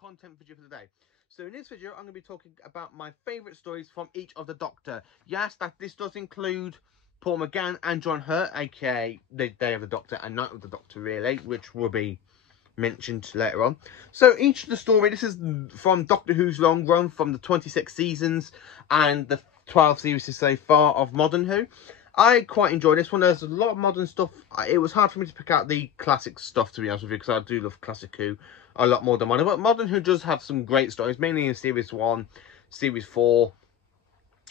content video for today. So in this video, I'm going to be talking about my favourite stories from each of the Doctor. Yes, this does include Paul McGann and John Hurt, aka the Day of the Doctor and Night of the Doctor, really, which will be mentioned later on. So each of the story, this is from Doctor Who's long run, from the 26 seasons and the 12 series so far of Modern Who. I quite enjoy this one. There's a lot of modern stuff. It was hard for me to pick out the classic stuff, to be honest with you, because I do love classic Who a lot more than modern. But Modern Who does have some great stories, mainly in Series 1, Series 4,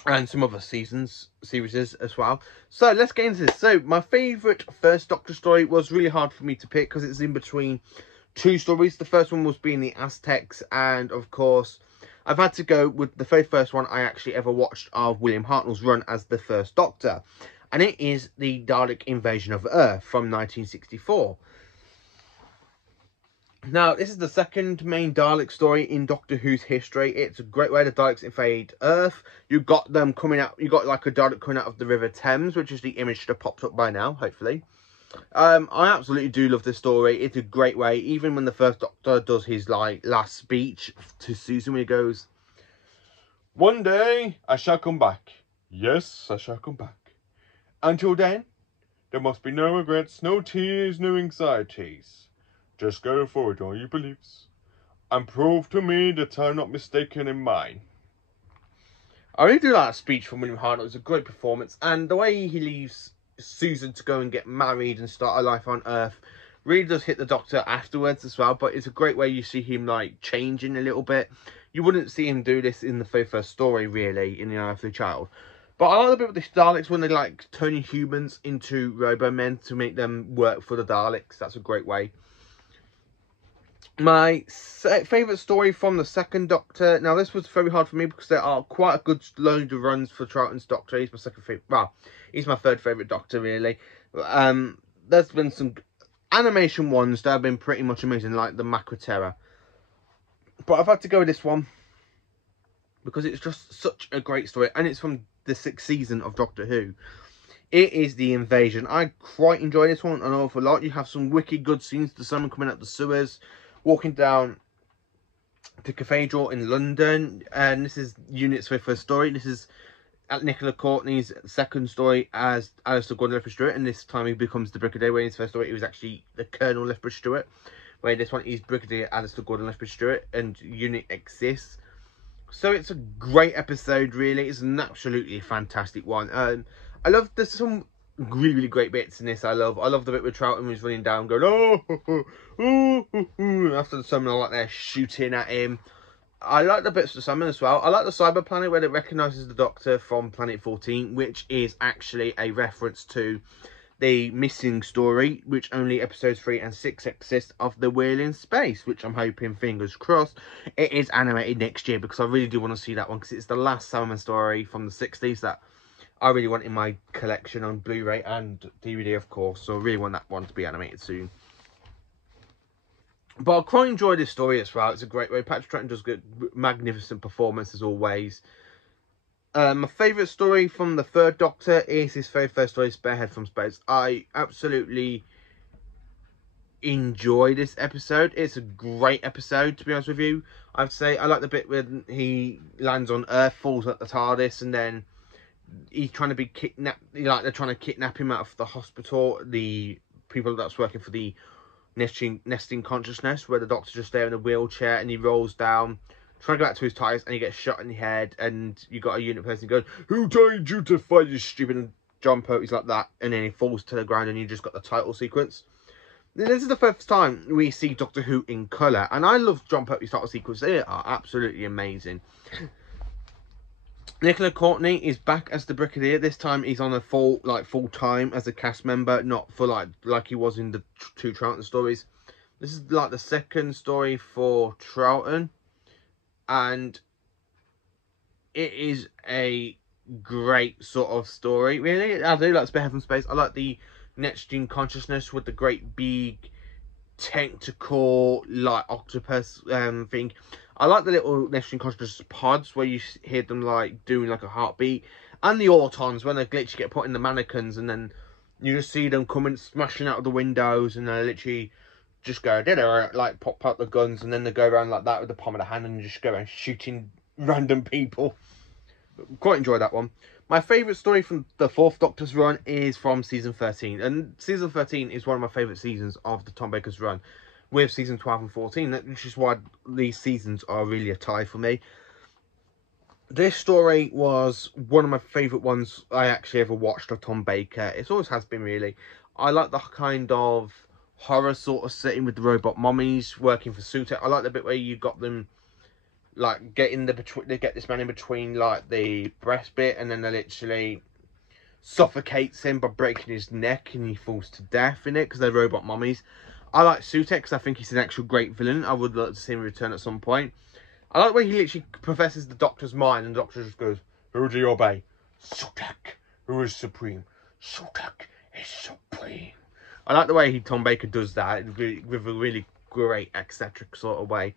and some other series as well. So let's get into this. So my favourite first Doctor story was really hard for me to pick because it's in between two stories. The first one was being the Aztecs, and of course I've had to go with the very first one I actually ever watched of William Hartnell's run as the first Doctor, and it is the Dalek Invasion of Earth from 1964. Now, this is the second main Dalek story in Doctor Who's history. It's a great way the Daleks invade Earth. You got them coming out. You got like a Dalek coming out of the River Thames, which is the image that popped up by now, hopefully. I absolutely do love this story. It's a great way. Even when the first Doctor does his last speech to Susan, where he goes, "One day I shall come back. Yes, I shall come back. Until then, there must be no regrets, no tears, no anxieties. Just go forward all your beliefs, and prove to me that I'm not mistaken in mine." I really do like that speech from William Hartnell. It's a great performance, and the way he leaves Susan to go and get married and start a life on Earth really does hit the Doctor afterwards as well. But it's a great way you see him like changing a little bit. You wouldn't see him do this in the very first story, really, in The Unearthly Child. But I like the bit with the Daleks when they like turning humans into Robo-Men to make them work for the Daleks. That's a great way. My favourite story from the second Doctor. Now, this was very hard for me because there are quite a good load of runs for Troughton's Doctor. He's my second favourite. Well, he's my third favourite Doctor, really. There's been some animation ones that have been pretty much amazing, like the Macra Terror. But I've had to go with this one because it's just such a great story, and it's from the 6th season of Doctor Who. It is The Invasion. I quite enjoy this one an awful lot. You have some wicked good scenes. The someone coming out the sewers, walking down the cathedral in London, and this is Unit's very first story. This is Nicola Courtney's second story as Alistair Gordon Lethbridge Stewart, and this time he becomes the Brigadier. Where in his first story he was actually the Colonel Lethbridge Stewart, where this one he's Brigadier Alistair Gordon Lethbridge Stewart, and Unit exists. So it's a great episode, really. It's an absolutely fantastic one. I love, there's some really great bits in this. I love the bit where Troughton was running down going, oh, after the summon, like they're shooting at him. I like the bits of the summon as well. I like the cyber planet where it recognises the Doctor from Planet 14, which is actually a reference to the missing story, which only episodes 3 and 6 exist, of the Wheel in Space, which I'm hoping, fingers crossed, it is animated next year, because I really do want to see that one, because it's the last Salmon story from the 60s that I really want in my collection on Blu-ray and DVD, of course. So I really want that one to be animated soon. But I quite enjoy this story as well. It's a great way. Patrick Troughton does good, magnificent performance as always. My favourite story from the third Doctor is his very first story, Spearhead from Space. I absolutely enjoy this episode. It's a great episode, to be honest with you. I'd say I like the bit when he lands on Earth, falls at the TARDIS, and then he's trying to be kidnapped. Like they're trying to kidnap him out of the hospital. The people that's working for the nesting consciousness, where the Doctor's just there in a wheelchair and he rolls down, trying to go back to his tires, and he gets shot in the head. And you got a unit person going, "Who told you to fight this stupid John Pertwee's like that?" And then he falls to the ground, and you just got the title sequence. This is the first time we see Doctor Who in colour, and I love John Pertwee's title sequence. They are absolutely amazing. Nicola Courtney is back as the Brigadier. This time he's on a full time as a cast member, not for like he was in the two Troughton stories. This is like the second story for Troughton, and it is a great sort of story, really. I do like Spearhead from Space. I like the next gen consciousness with the great big tentacle like octopus thing. I like the little next gen consciousness pods where you hear them like doing like a heartbeat, and the autons when they glitch get put in the mannequins, and then you just see them coming smashing out of the windows, and they're literally just go, like pop out the guns, and then they go around like that with the palm of the hand and just go around shooting random people. Quite enjoyed that one. My favourite story from the 4th Doctor's run is from season 13. And season 13 is one of my favourite seasons of the Tom Baker's run, with season 12 and 14, which is why these seasons are really a tie for me. This story was one of my favourite ones I actually ever watched of Tom Baker. It always has been, really. I like the kind of horror sort of setting with the robot mummies working for Sutek. I like the bit where you got them like they get this man in between like the breast bit, and then they literally suffocates him by breaking his neck and he falls to death in it because they're robot mummies. I like Sutek because I think he's an actual great villain. I would like to see him return at some point. I like the way he literally professes the Doctor's mind, and the Doctor just goes, "Who do you obey? Sutek, who is supreme. Sutek is supreme." I like the way Tom Baker does that with a really great eccentric sort of way.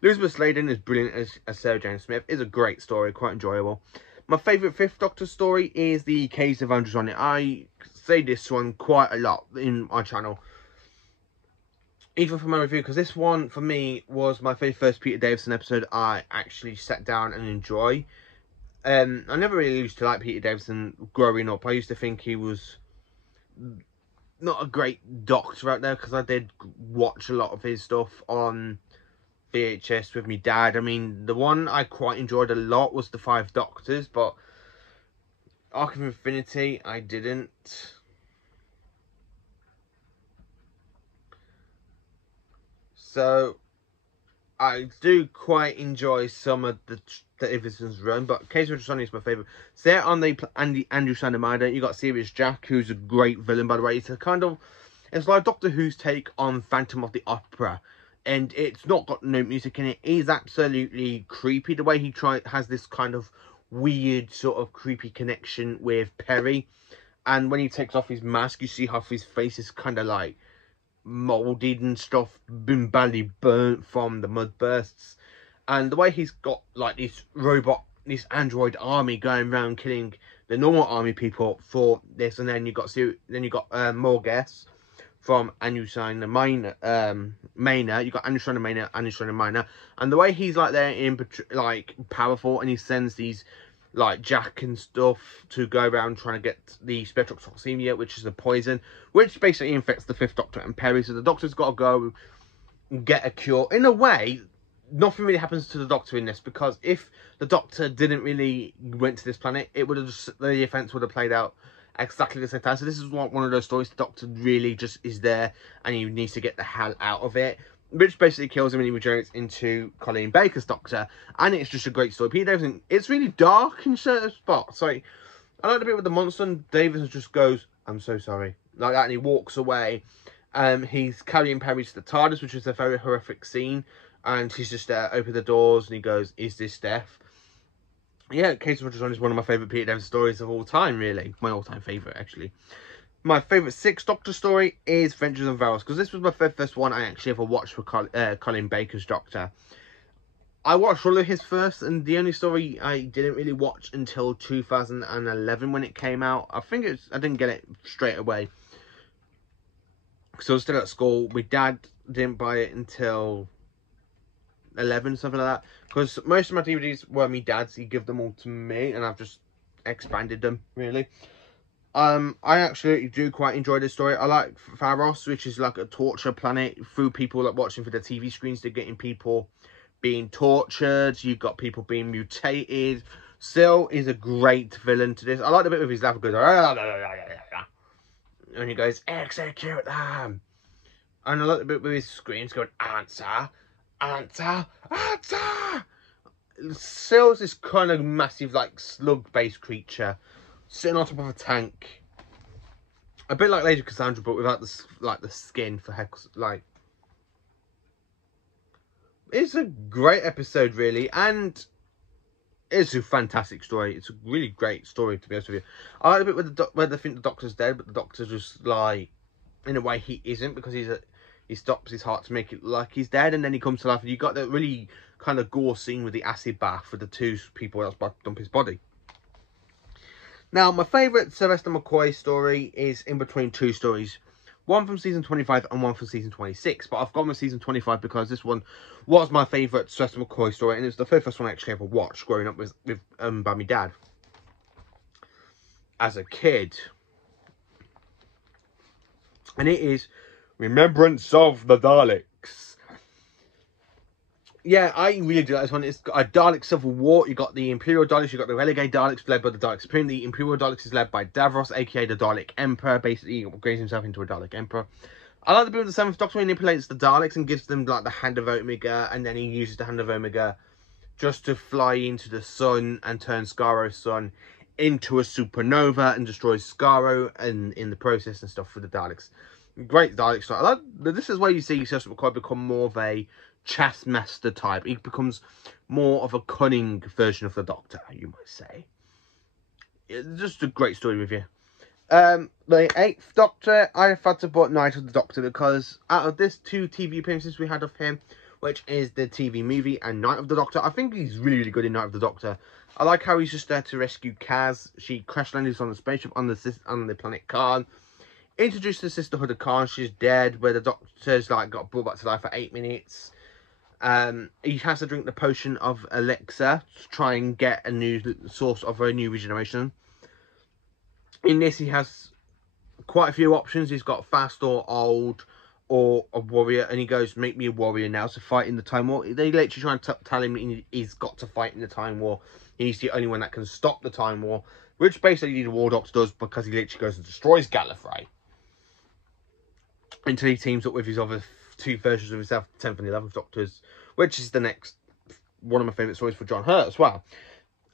Elizabeth Sladen is brilliant as Sarah Jane Smith. It's a great story, quite enjoyable. My favourite 5th Doctor story is the Case of Androsonic. I say this one quite a lot in my channel, even for my review, because this one, for me, was my very first Peter Davison episode I actually sat down and enjoy. I never really used to like Peter Davison growing up. I used to think he was not a great Doctor out there, because I did watch a lot of his stuff on VHS with my dad. I mean, the one I quite enjoyed a lot was the 5 Doctors, but Arc of Infinity I didn't. So I do quite enjoy some of the Davison's run, but Case of Sonny is my favourite. So there on the Andrew Sandermeyer, you got Sirius Jack, who's a great villain, by the way. It's like Doctor Who's take on Phantom of the Opera, and it's not got no music in it. He's absolutely creepy. The way he has this kind of weird sort of creepy connection with Perry, and when he takes off his mask, you see half his face is kind of like molded and stuff, been badly burnt from the mud bursts. And the way he's got like this android army going around killing the normal army people for this, and then you got more guests from Androsana Minor. You got Androsana Minor, and the way he's like there in like powerful, and he sends these like Jack and stuff to go around trying to get the spectral toxemia, which is a poison, which basically infects the 5th Doctor and Perry. So the Doctor's got to go get a cure. In a way, nothing really happens to the Doctor in this, because if the Doctor didn't really went to this planet, it would have the events would have played out exactly the same time. So this is one of those stories the Doctor really just is there and he needs to get the hell out of it, which basically kills him and he regenerates into Colleen Baker's Doctor. And it's just a great story. Peter Davison, it's really dark in certain spots. Like, I like the bit with the monster, and Davison just goes, "I'm so sorry," like that, and he walks away. He's carrying Perry to the TARDIS, which is a very horrific scene, and he's just open the doors and he goes, "Is this death?" Yeah, Case of Androsonic is one of my favourite Peter Davison stories of all time, really. My all-time favourite, actually. My favourite 6th Doctor story is Ventures on Varos, because this was my first one I actually ever watched for Colin Baker's Doctor. I watched all of his first, and the only story I didn't really watch until 2011 when it came out. I didn't get it straight away, because I was still at school. My dad didn't buy it until 11, something like that, because most of my DVDs were my dad's. He gave them all to me, and I've just expanded them, really. I actually do quite enjoy this story. I like Pharos, which is like a torture planet, through people like watching for the TV screens. They're getting people being tortured. You've got people being mutated. Syl is a great villain to this. I like the bit with his laugh, goes, and he goes, "Execute them." And I like the bit with his screams going, "Answer, answer, answer." Syl's this kind of massive, like, slug-based creature sitting on top of a tank, a bit like Lady Cassandra, but without the skin for hex. Like, it's a great episode, really, and it's a fantastic story. It's a really great story, to be honest with you. I like the bit where they think the Doctor's dead, but the Doctor's just like, in a way, he isn't, because he stops his heart to make it look like he's dead, and then he comes to life, and you got that really kind of gore scene with the acid bath with the 2 people that's about to dump his body. Now, my favourite Sylvester McCoy story is in between 2 stories. One from season 25 and one from season 26. But I've gone with season 25 because this one was my favourite Cecil McCoy story, and it's the first one I actually ever watched growing up with by my dad as a kid. And it is Remembrance of the Daleks. Yeah, I really do like this one. It's got a Dalek Civil War. You got the Imperial Daleks, you got the Renegade Daleks led by the Dalek Supreme. The Imperial Daleks is led by Davros, aka the Dalek Emperor. Basically, he upgrades himself into a Dalek Emperor. I like the bit of the Seventh Doctor manipulates the Daleks and gives them like the Hand of Omega, and then he uses the Hand of Omega just to fly into the sun and turn Scaro's sun into a supernova and destroys Scaro, and in the process and stuff for the Daleks. Great Dalek story. This is where you see Cecil McCoy become more of a chess master type. He becomes more of a cunning version of the Doctor, you might say. It's just a great story with you. The 8th Doctor, I've had to put Night of the Doctor because out of this 2 TV appearances we had of him, which is the TV movie and Night of the Doctor, I think he's really, really good in Night of the Doctor. I like how he's just there to rescue Kaz. She crash landed on the spaceship on the planet Khan. Introduced the Sisterhood of Khan. She's dead, where the Doctor's like got brought back to life for 8 minutes. He has to drink the potion of Alexa to try and get a new source of a new regeneration. In this, he has quite a few options. He's got fast or old or a warrior, and he goes, make me a warrior now to fight in the Time War. They literally try and tell him he's got to fight in the Time War. He's the only one that can stop the Time War, which basically the War Doctor does because he literally goes and destroys Gallifrey. Until he teams up with his other 2 versions of himself, 10th and 11th Doctors, which is the next one of my favourite stories for John Hurt as well.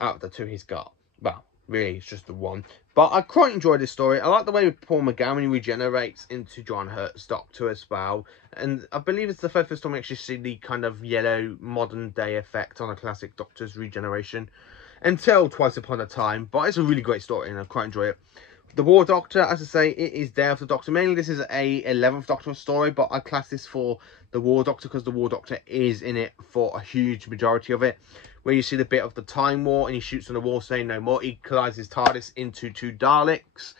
Out of the 2 he's got. Well, really, it's just the one. But I quite enjoy this story. I like the way Paul McGowan regenerates into John Hurt's Doctor as well. And I believe it's the first time we actually see the kind of yellow modern day effect on a classic Doctor's regeneration. Until Twice Upon a Time. But it's a really great story and I quite enjoy it. The War Doctor, as I say, it is Day of the Doctor. Mainly this is a 11th Doctor story, but I class this for the War Doctor because the War Doctor is in it for a huge majority of it. Where you see the bit of the Time War and he shoots on the wall saying no more. He collides his TARDIS into 2 Daleks.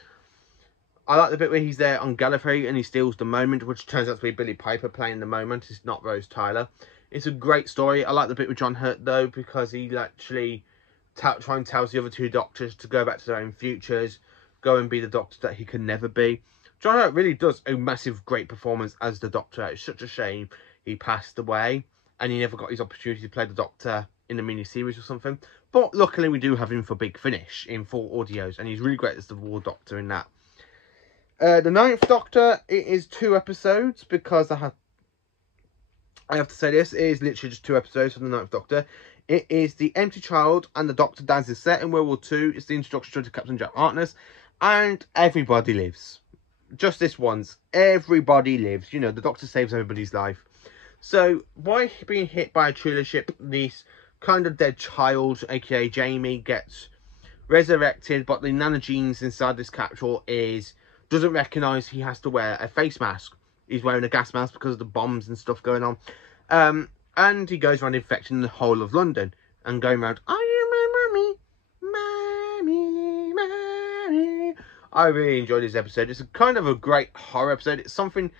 I like the bit where he's there on Gallifrey and he steals the moment, which turns out to be Billy Piper playing the moment. It's not Rose Tyler. It's a great story. I like the bit with John Hurt though, because he actually try and tells the other 2 Doctors to go back to their own futures. Go and be the Doctor that he can never be. John Hurt really does a massive, great performance as the Doctor. It's such a shame he passed away and he never got his opportunity to play the Doctor in a mini-series or something. But luckily we do have him for Big Finish in full audios and he's really great as the War Doctor in that. The 9th Doctor, it is 2 episodes because I have to say this, it is literally just 2 episodes from the 9th Doctor. It is The Empty Child and the Doctor Dies is set in World War II. It's the introduction to Captain Jack Harkness. And everybody lives. Just this once. Everybody lives. You know, the Doctor saves everybody's life. So, by being hit by a trillium ship, this kind of dead child, aka Jamie, gets resurrected. But the nanogenes inside this capsule doesn't recognise he has to wear a face mask. He's wearing a gas mask because of the bombs and stuff going on. And he goes around infecting the whole of London. And going around, are you my mummy? Mummy, mummy. I really enjoyed this episode. It's kind of a great horror episode. It's something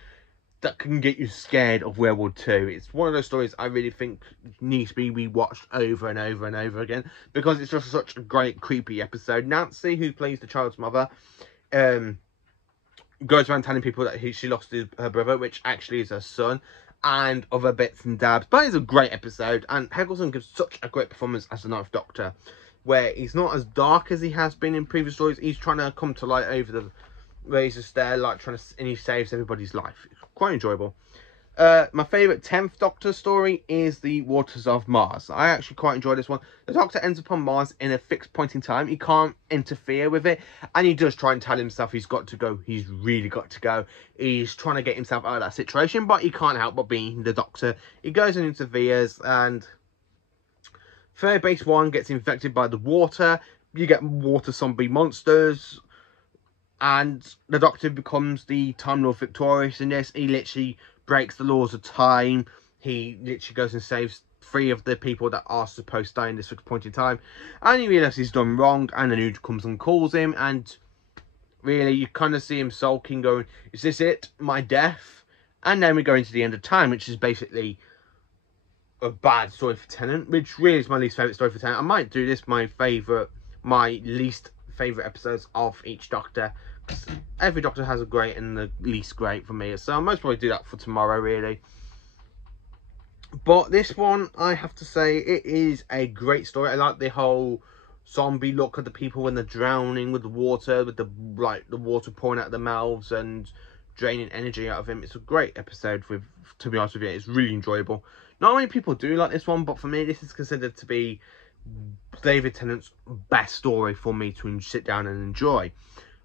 that can get you scared of World War II. It's one of those stories I really think needs to be rewatched over and over and over again. Because it's just such a great, creepy episode. Nancy, who plays the child's mother, goes around telling people that she lost her brother, which actually is her son. And other bits and dabs. But it's a great episode. And Eccleston gives such a great performance as the 9th Doctor. Where he's not as dark as he has been in previous stories. He's trying to come to light over the... Where he's just there, like, and he saves everybody's life. It's quite enjoyable. My favourite 10th Doctor story is The Waters of Mars. I actually quite enjoy this one. The Doctor ends up on Mars in a fixed point in time. He can't interfere with it. And he does try and tell himself he's got to go. He's really got to go. He's trying to get himself out of that situation. But he can't help but being the Doctor. He goes and interferes. And Fair Base 1 gets infected by the water. You get water zombie monsters. And the Doctor becomes the Time Lord victorious in this. He literally breaks the laws of time. He literally goes and saves 3 of the people that are supposed to die in this point in time. And he realises he's done wrong. And the Nude comes and calls him. And Really, you kind of see him sulking, going, is this it? My death? And then we go into the end of time, which is basically a bad story for Tennant, which really is my least favourite story for Tennant. I might do this, my least favourite episodes of each Doctor. Because every Doctor has a great and the least great for me. So I'll most probably do that for tomorrow, really. But this one, I have to say, it is a great story. I like the whole zombie look of the people when they're drowning with the water, with the water pouring out of their mouths and draining energy out of them. It's a great episode, to be honest with you. It's really enjoyable. Not many people do like this one, but for me, this is considered to be David Tennant's best story for me to sit down and enjoy.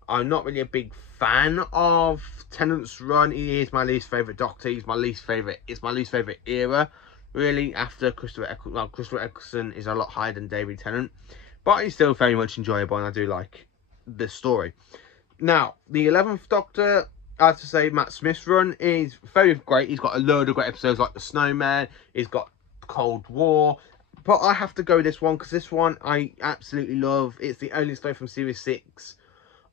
I'm not really a big fan of Tennant's run. He is my least favourite Doctor. It's my least favourite era, really, after Christopher Eccleston. Well, Christopher Eccleston is a lot higher than David Tennant, but he's still very much enjoyable, and I do like this story. Now, the 11th Doctor, I have to say, Matt Smith's run is very great. He's got a load of great episodes like The Snowman. He's got Cold War. But I have to go with this one, because this one I absolutely love. It's the only story from Series 6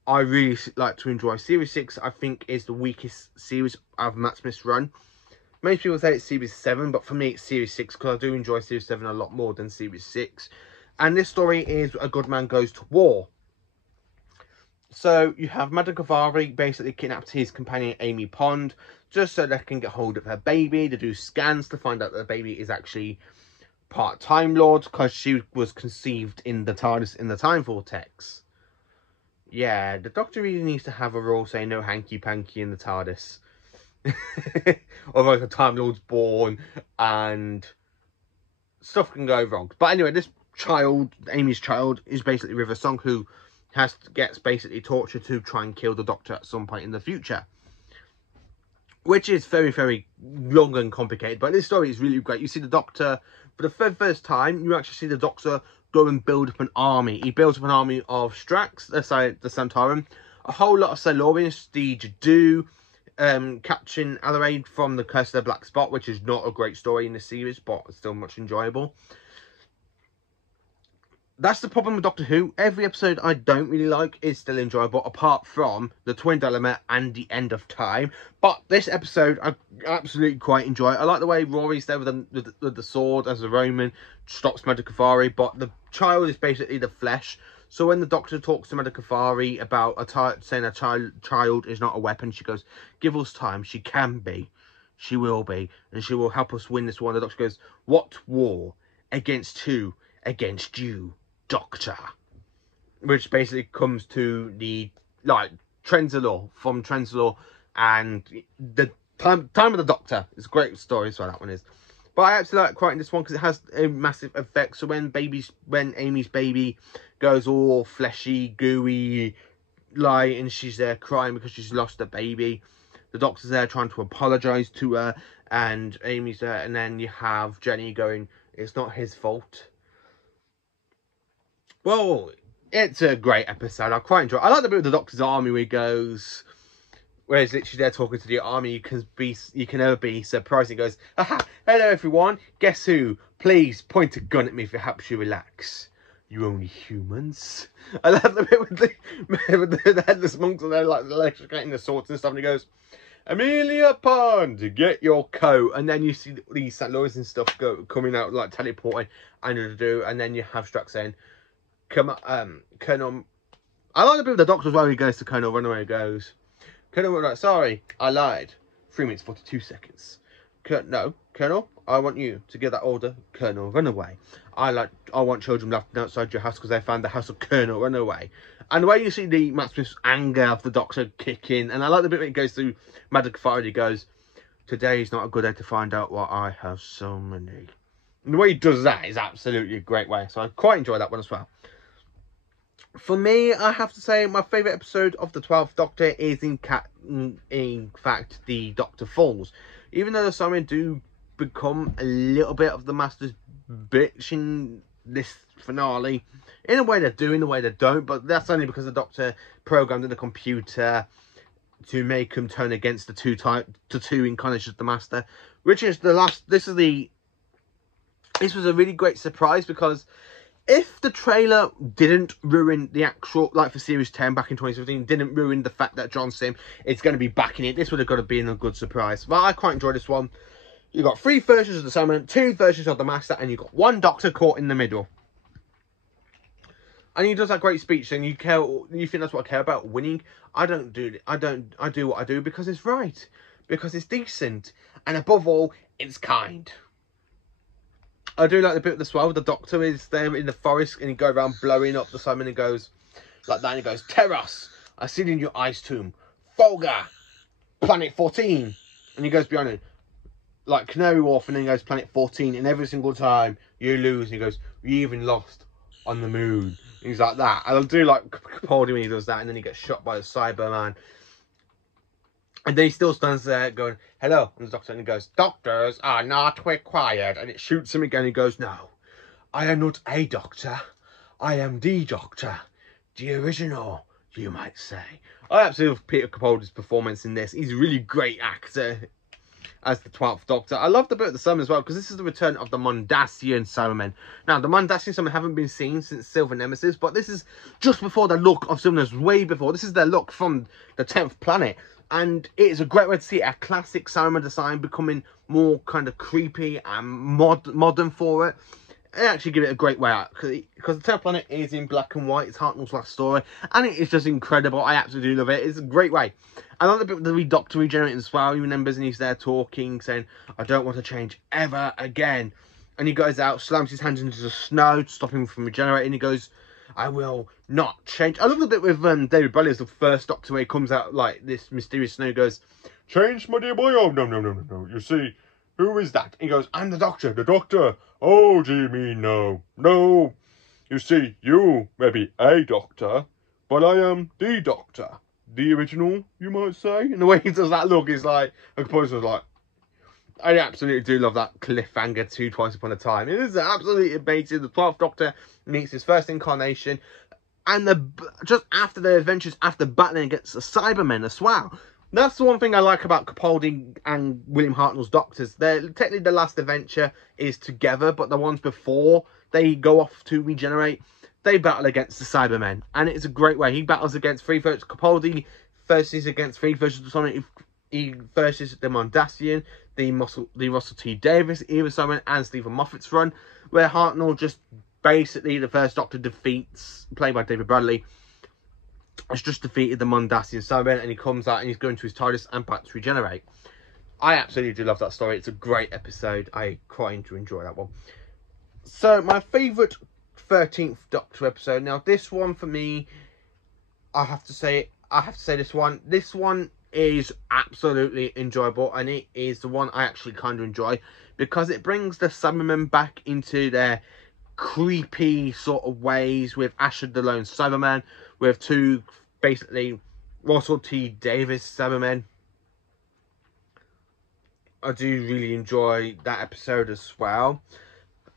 I really like to enjoy. Series 6, I think, is the weakest series of Matt Smith's run. Most people say it's Series 7, but for me it's Series 6, because I do enjoy Series 7 a lot more than Series 6. And this story is A Good Man Goes to War. So you have Madame Cavari basically kidnapped his companion Amy Pond, just so they can get hold of her baby. They do scans to find out that the baby is actually part Time Lord, because she was conceived in the TARDIS in the Time Vortex. Yeah, the Doctor really needs to have a rule saying no hanky-panky in the TARDIS. Or like a Time Lord's born and stuff can go wrong. But anyway, this child, Amy's child, is basically River Song, who gets basically tortured to try and kill the Doctor at some point in the future. Which is very, very long and complicated. But this story is really great. You see the Doctor, for the first time, you actually see the Doctor go and build up an army. He builds up an army of Strax, the Santorum, a whole lot of Silurians, the Jadu, capturing Alaraid from the Curse of the Black Spot, which is not a great story in the series, but it's still much enjoyable. That's the problem with Doctor Who. Every episode I don't really like is still enjoyable, apart from the Twin Dilemma and the End of Time. But this episode I absolutely quite enjoy. I like the way Rory's there with the sword as a Roman, stops Madame Cavari, but the child is basically the flesh. So when the Doctor talks to Madame Cavari about saying a child is not a weapon, she goes, "Give us time. She can be. She will be. And she will help us win this war." And the Doctor goes, "What war? Against who? Against you, Doctor." Which basically comes to the Trenzalore, from Trenzalore and the time of the Doctor. It's a great story, so that one is. But I actually like quite this one because it has a massive effect. So when Amy's baby goes all fleshy, gooey, and she's there crying because she's lost her baby, the Doctor's there trying to apologise to her, and Amy's there, and then you have Jenny going, "It's not his fault." Well, it's a great episode. I quite enjoy it. I like the bit with the Doctor's army where he goes, where he's literally there talking to the army. You can never be surprised. He goes, "Aha, hello everyone. Guess who? Please point a gun at me if it helps you relax. You only humans." I love the bit with the Headless Monks and they're like electrocuting the swords and stuff. And he goes, "Amelia Pond, get your coat." And then you see these St. Louis and stuff coming out, like teleporting, and then you have Strax saying, "Come on, Colonel." I like the bit with the Doctor as well. He goes to Colonel Runaway. He goes, "Colonel Runaway, sorry, I lied. 3 minutes 42 seconds. No, Colonel, I want you to give that order, Colonel Runaway. I want children left outside your house because they found the house of Colonel Runaway." And the way you see the Matt Smith's anger of the Doctor kicking, and I like the bit when it goes through Madame Cavari. He goes, "Today's not a good day to find out what I have so many." And the way he does that is absolutely a great way. So I quite enjoy that one as well. For me, I have to say my favourite episode of the 12th Doctor is in fact the Doctor Falls. Even though the Cybermen do become a little bit of the Master's bitch in this finale, in a way they do, in a way they don't, but that's only because the Doctor programmed in the computer to make him turn against the two incarnations of the Master, which is the last. This was a really great surprise because if the trailer didn't ruin the actual, like for Series 10 back in 2017, didn't ruin the fact that John Sim is going to be back in it, this would have got to be a good surprise. But I quite enjoy this one. You got 3 versions of the Cyberman, 2 versions of the Master, and you got 1 Doctor caught in the middle. And he does that great speech saying, you think that's what I care about, winning? I do what I do because it's right, because it's decent, and above all, it's kind. I do like the bit as well. The Doctor is there in the forest and he goes around blowing up the Cyberman and goes like that, and he goes, Terras, I see in your ice tomb, Folga, Planet 14, and he goes beyond it like Canary Wharf, and then he goes Planet 14, and every single time you lose, and he goes, you even lost on the moon. He's like that. And I do like Capaldi when he does that, and then he gets shot by the Cyberman. And then he still stands there going, hello, and the Doctor, and he goes, doctors are not required. And it shoots him again. He goes, no, I am not a doctor. I am the Doctor. The original, you might say. I absolutely love Peter Capaldi's performance in this. He's a really great actor as the 12th Doctor. I love the bit of the Cybermen as well, because this is the return of the Mondasian Cybermen. Now, the Mondasian Cybermen haven't been seen since Silver Nemesis, but this is just before the look of Cybermen, way before. This is their look from the 10th planet. And it is a great way to see a classic Cyberman design becoming more kind of creepy and modern for it. They actually give it a great way out, because the 10th planet is in black and white. It's Hartnell's last story, and it is just incredible. I absolutely love it. It's a great way. I love the bit with the Doctor regenerating as well. He remembers and he's there talking, saying, I don't want to change ever again. And he goes out, slams his hands into the snow to stop him from regenerating. He goes, I will not change. I love the bit with David Bradley as the first Doctor, where he comes out like this mysterious snow, goes, change, my dear boy? Oh, no, no, no, no, no. You see, who is that? He goes, I'm the Doctor, the Doctor. Oh, do you mean no? No. You see, you may be a Doctor, but I am the Doctor. The original, you might say. And the way he does that look is like, a composer's like, I absolutely do love that cliffhanger to Twice Upon a Time. It is absolutely amazing. The 12th Doctor meets his first incarnation, and just after their adventures, after battling against the Cybermen as well. That's the one thing I like about Capaldi and William Hartnell's Doctors. Technically the last adventure is together, but the ones before they go off to regenerate, they battle against the Cybermen. And it's a great way. He battles against 3 versions. Capaldi versus against 3 versions of Sonic. He versus the Mondasian, the Russell T Davies era Cybermen, and Stephen Moffat's run, where Hartnell just basically, the first Doctor defeats, played by David Bradley, has just defeated the Mondasian Cybermen, and he comes out and he's going to his TARDIS and back to regenerate. I absolutely do love that story. It's a great episode. I quite enjoy that one. So, my favourite 13th Doctor episode. Now, this one for me, I have to say this one. This one is absolutely enjoyable, and it is the one I actually kind of enjoy, because it brings the Cybermen back into their creepy sort of ways, with Asher the Lone Cyberman, with 2 basically Russell T Davies Cybermen. I do really enjoy that episode as well,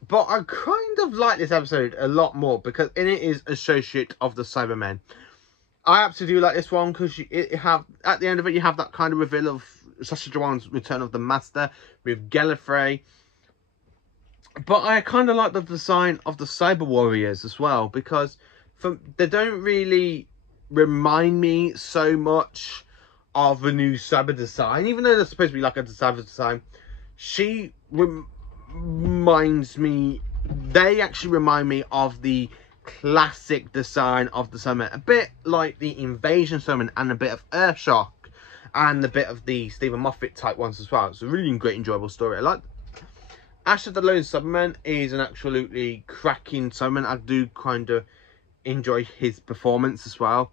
but I kind of like this episode a lot more because in it is Associate of the Cybermen. I absolutely like this one because at the end of it you have that kind of reveal of Sacha Dhawan's Return of the Master with Gallifrey. But I kind of like the design of the Cyber Warriors as well, because they don't really remind me so much of the new Cyber design, even though they're supposed to be like a Cyber design. They actually remind me of the classic design of the Cybermen, a bit like the Invasion Cybermen, and a bit of Earthshock, and a bit of the Stephen Moffat type ones as well. It's a really great, enjoyable story. I like Asher the Lone Cyberman is an absolutely cracking Cyberman. I do kind of enjoy his performance as well.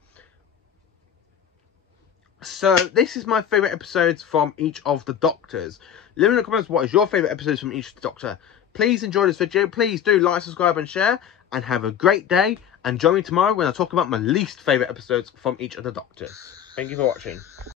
So this is my favourite episodes from each of the Doctors. Leave in the comments what is your favourite episodes from each Doctor. Please enjoy this video. Please do like, subscribe and share. And have a great day. And join me tomorrow when I talk about my least favourite episodes from each of the Doctors. Thank you for watching.